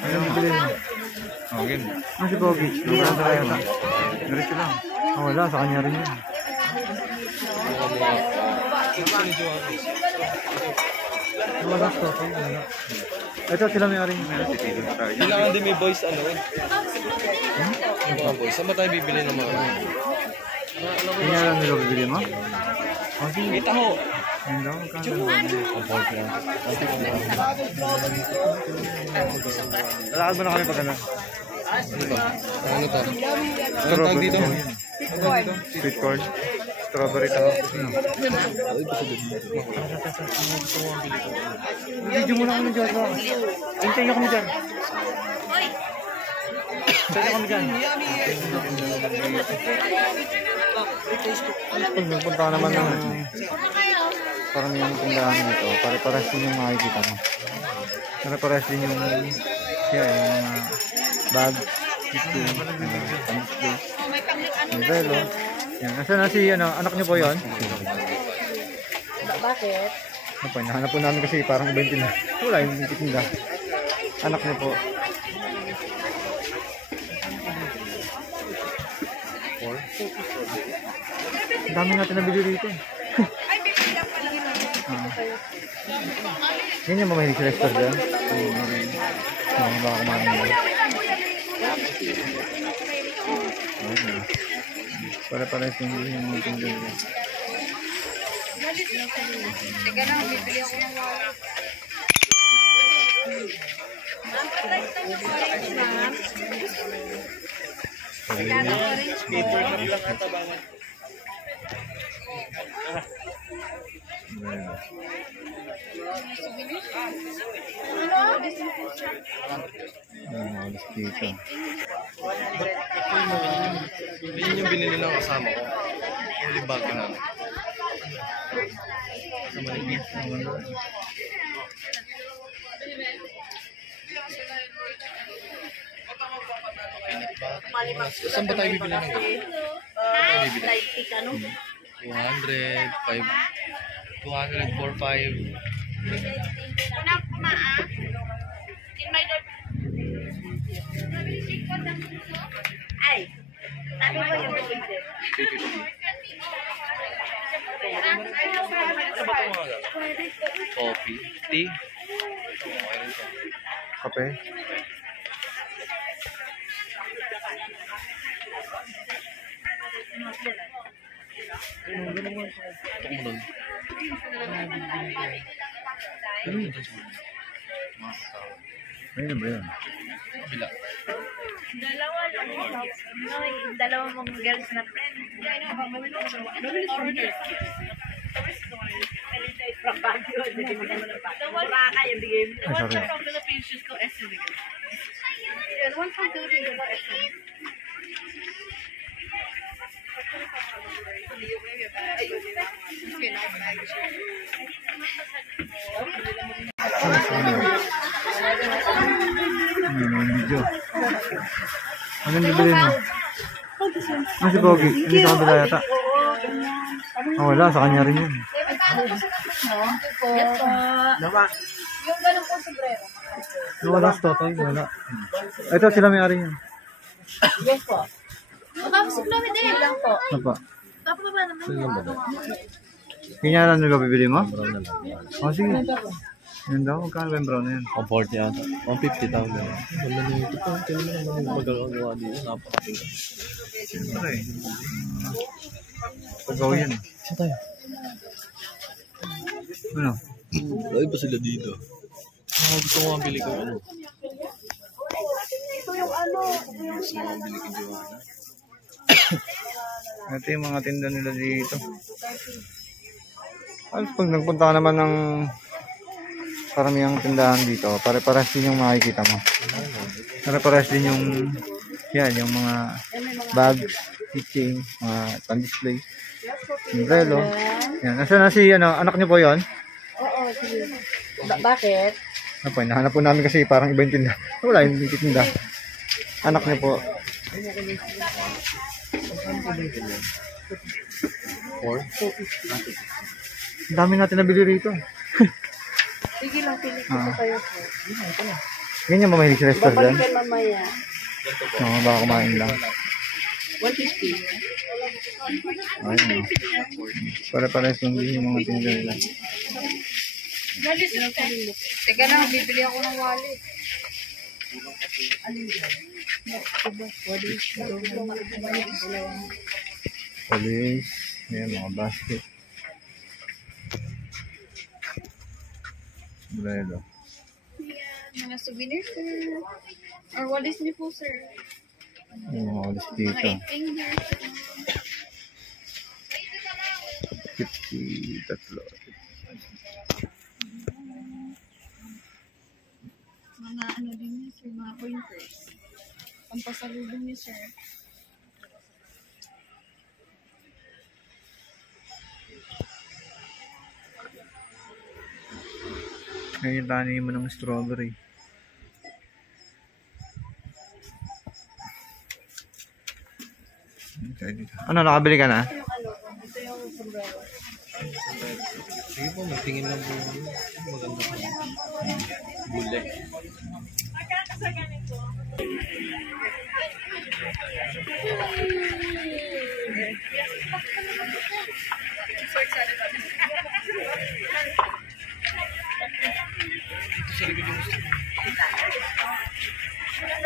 Ano bibili niyo? Okay. Si Pogi. Nung tayo na. Diretso lang. Wala, sa kanya rin yun. Wala ko. Ito sila may aring. Kailangan din may voice ano eh. Yung mga voice. Saan ba tayo bibili ng mga ano? Hindi alam nila bibili mo? May taho. Hindi ako magkano. Lalakad mo na kami pag ano. Ano ba? Ano to? Anong tawag dito? Sweet corn. Strawberry taho. Video muna kami dyan. Hintay nyo kami dyan. Hintay nyo kami dyan. Punta ka naman ng parang tindahan nito. Pare-pares din yung makikita mo. Pare-pares din yung yung bag, yung velo. Yan. Nasaan na si anak niyo po yun? Bakit? Ano po, nahanap po namin kasi parang iba yung tinda. Wala yung tinda. Anak niyo po. Ang dami natin nabili dito. Yan yung mamahilig sa restaurant dyan. Baka kumain mo. Para-pares yung mga tindahan. Teka lang, bibili ako ng wala. Paper cup lang ata bawal. Alas dito. Yun yung binili ng kasama ko. Yung bag ko namin. Sa maligit. Saan ba tayo bibili ng ganito? Ano? 200, 5, 200, 4, 5. Ay, sabi mo yung Ano ba ito mga gala? Coffee, tea. Okay rin ito. Kape. Ito mo doon. Ayun ba yun? Bila. Dalawa mong girls na friend. From Baguio, hindi mo naman ang Baguio. Boracay, yung bigay mo. Ay, sorry. From Philippines, just go SM again. And one from Philippines, go SM. Video. Anong bibili mo? Si Pogi. Hindi sa kabila yata. Wala, sa kanya rin yun. Yes po. Yung ganun po sombrero. Wala sa totoy, wala. Ito sila may ari yun. Yes po. Tapos si Chloe din lang po. Ano pa? Tapos ba naman? Kanya lang nila bibili mo? Sige. Yan daw, magkano ba yung brown na yan? 140 ata. 150 daw lang. Ganda na ito po. Kaya naman ang magagawa dito. Napakating. Siyempre. Pagaw yan. Saan tayo? Ano? Ay ba sila dito? Gusto ko mabili ko ano. Ito yung ano. Gusto ko mabili ko dito. Ito yung mga tinda nila dito. Alas pag nagpunta ka naman ng karamihang tindahan dito, pare-pares din yung makikita mo. Pare-pares din yung yung mga bags, keychain, mga pan-display, umbrella. Yan. Nasaan na si anak niyo po yon? Oo, sige. Bakit? Ano po, nahanap po namin kasi parang iba yung tinda. Wala yung tinda. Anak niyo po. Or? Ang dami natin nabili rito. Sige lang, pili ko Ah. kayo po. Ganyan ba mahilig si Lester dyan? Babalikan mamaya. Oo, baka kumain lang. 150. Ayun. Pare-pares yung mga tinda nila. Teka lang, bibili ako ng wallet. Police. Ayan, mga basket. Bredo. Mga souvenir, sir. Or wallet niyo po, sir. Ayan, mga ulis Mga dito. 8 fingers. 53. Mga ano din niyo, sir. Mga pointers. Pampasalubong niyo, sir. Ngayon yung tani mo ng strawberry. Okay, dito. Ano, nakabili ka na? Ito yung sombrero. Sige po, magtingin lang po. Maganda po. Bule. Ito sa likod yung gusto.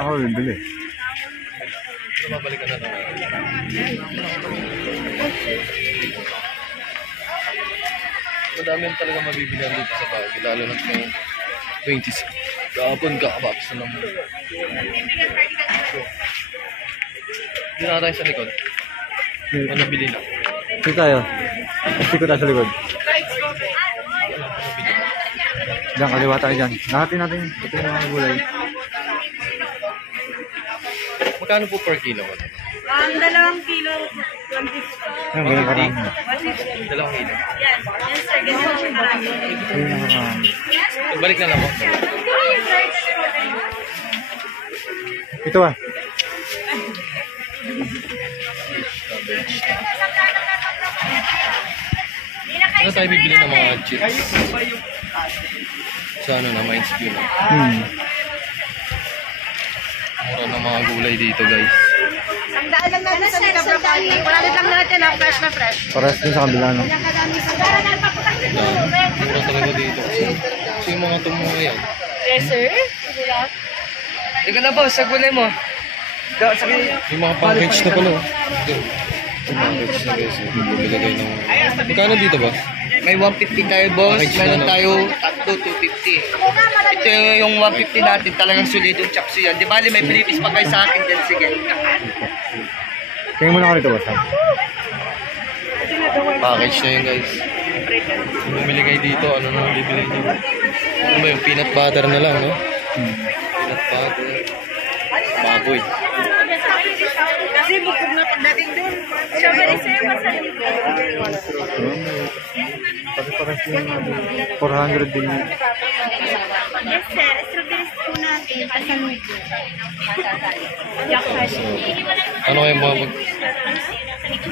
Ako, bibili. Ito, babalikan na naman. Madami talaga mabibilihan dito sa Baguio, lalo na ngayong 26. Gapon kakabapos na naman. Dito na tayo sa likod. Ano bili na? Dito tayo. Kasi ko tayo sa likod. Diyan, kaliwa tayo dyan. Lahatin natin. Ito yung mga gulay. Magkano po per kilo? 2 kilo, 150. Ayan, ganyan karami. 150. 2 kilo. Yan. Yan, sir. Ganyan lang yung marami. Ayun ang karami. Balik na lang po. Ito ah. Ano tayo bibili ng mga chips? Sa ano na, Minds View na. Mura ng mga gulay dito, guys. Sandaan lang natin sa Liga Broccoli. Wala lang natin na fresh na fresh. Parehas din sa kabila, no? Mura talaga dito. Kasi yung mga tumuha yan. Yes, sir. Ikaw na boss, sa gulay mo. Yung mga package na pala. Ito. Yung package na guys. Bumili kayo ng... Magkano dito ba? May 150 tayo boss, Package na meron lang. tayo tatlo 250. Ito yung 150 natin, talagang solidong chapsu yan. Di bali may pinipis pa kayo sa akin dyan, sige. Tingin mo na ka rito, boss. Ha? Package na yun guys. Bumili kayo dito. Ano na bibili nyo? Ano ba yung peanut butter na lang, no? Peanut butter. Baboy. Kasi bukod na pagdating doon. Strawberry, sir. Masarap. Parehas yung 400 din. Yes, sir. Strawberries po natin. Pasalubong. Ano kaya mga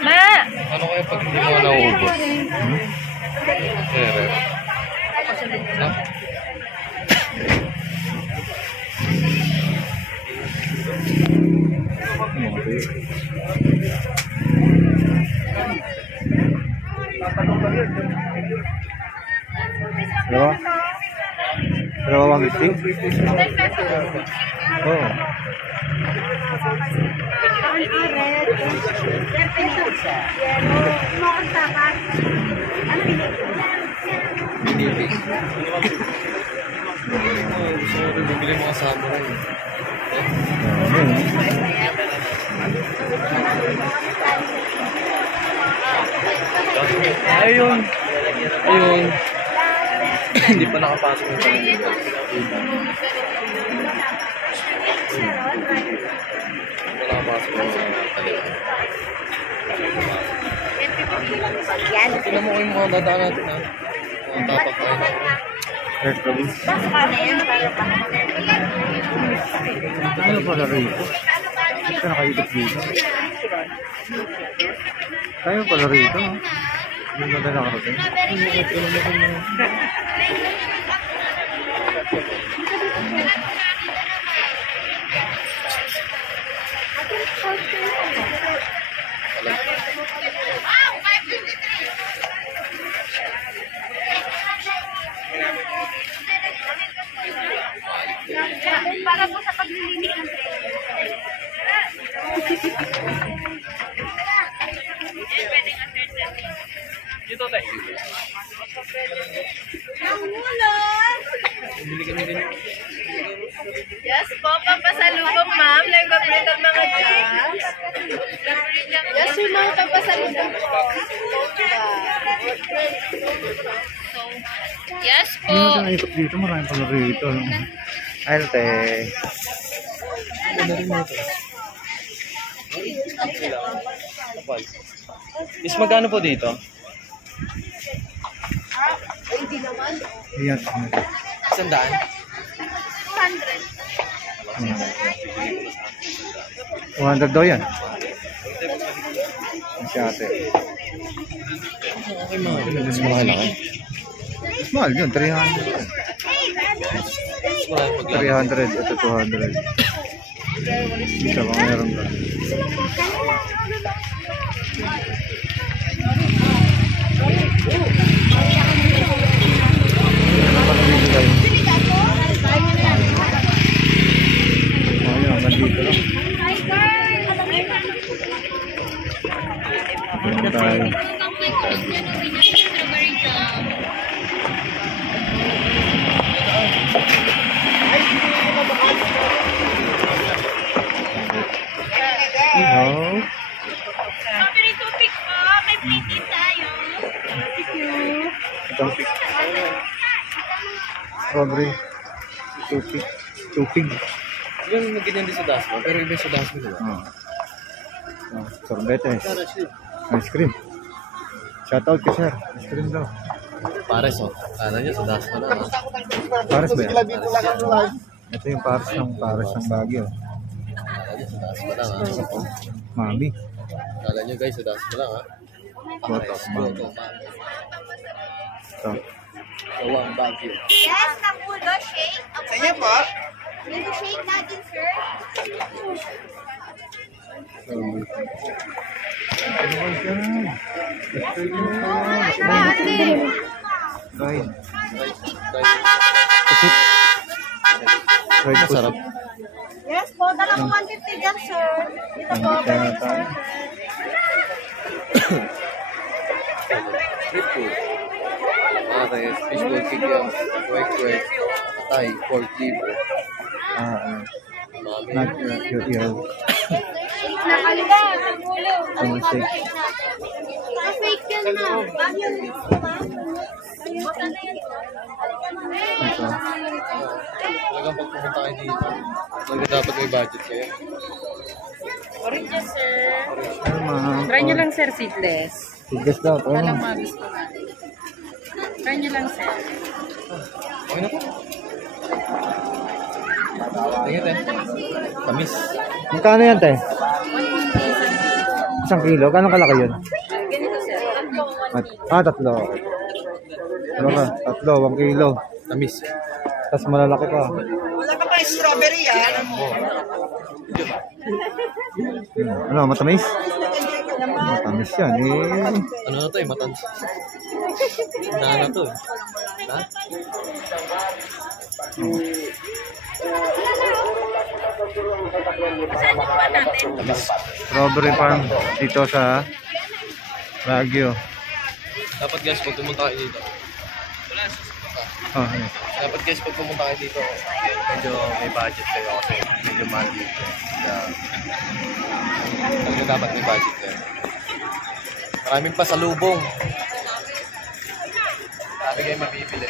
Ma! Ano kaya pag hindi mo nauubos? Pero. No? Dalawa? Dalawa 150? Oo. Binibig. Gusto ko rin bumili mga samurai. Ayun. Ayun. Hindi pa nakapasok yung kanina. Hindi pa nakapasok yung kanina. Tingnan mo ko yung mga dadaan natin ha. Mga tapak tayo na. Ano pala rito? Ito nakayutok dito. Tayo pala rito. Hindi mo na nakarating. Para po sa paglilinis ng Dito tayo. Yes po, pampasalubong ma'am. Like complete ang mga jams. Yes, sir ma'am, pampasalubong po. Yes po. Hindi mo na ikot dito. Maraming pala rito. Ayun, te. Is magkano po dito? Ayan. 100. 100. Hmm. 100 daw yan. Si ate. Mas mahal na kayo. Mas mahal yun. 300. Mas mahal pag 300. Ito 200. Isa pa meron ka. Ayun, nandito lang. Ayun tayo. Ihaw. Strawberry tupik po. May plating tayo. Thank you. Itong strawberry. Tupig. Tupig. Yung ganyan din sa Dasmo, pero iba yung sa Dasmo diba? Sorbetes. Ice cream. Shoutout ka, sir. Ice cream daw. Pares oh. Kala niya sa Dasmo na. Pares ba yan? Ito yung pares ng Baguio. Kala niya sa Dasmo lang ha. Mami. Kala niyo guys sa Dasmo lang ha. Boto. Mami. Ito. Gawang Baguio. Yes, Napulo shake. Sa inyo po? Yung shake natin, sir. Right. Right. Masarap. Yes po, dalawang 150 dyan, sir. Dito po. Street food. Pares, fishball kikiam, kwek-kwek, Thai, pork liver. Mami. Not your ear. Nakalita, Napulo. Ano shake? Fake yan na. Ito. Talagang pag pumunta kayo dito, talaga dapat may budget kayo. Orange yan, sir. Ano, ma'am? Try nyo lang, sir, seedless. Tigas daw. Ito, Walang ma'am. magusto natin. Try nyo lang, sir. Okay na po. Tingnan tayo. Tamis. Magkano yan, te? 1 kilo? Gano'ng kalaki yun? Ganito, sir. Tatlo. Ano ka? Tatlo, 1 kilo. Tamis. Tapos malalaki pa. Wala ka pa yung strawberry yan. Ano, matamis? Matamis yan eh. Ano na to eh, matamis. Na to eh. Ha? Strawberry farm dito sa Baguio. Dapat guys, pag pumunta kayo dito. Oh, yes. Dapat guys, pag pumunta kayo dito, medyo may budget kayo kasi medyo mahal dito. Kaya, talaga dapat may budget kayo. Maraming pasalubong. Marami kayo mabibili.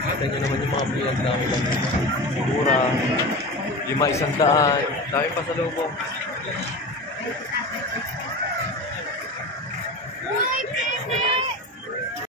Kita nyo naman yung mga vlog namin lang. Mura, 500, daming pasalubong.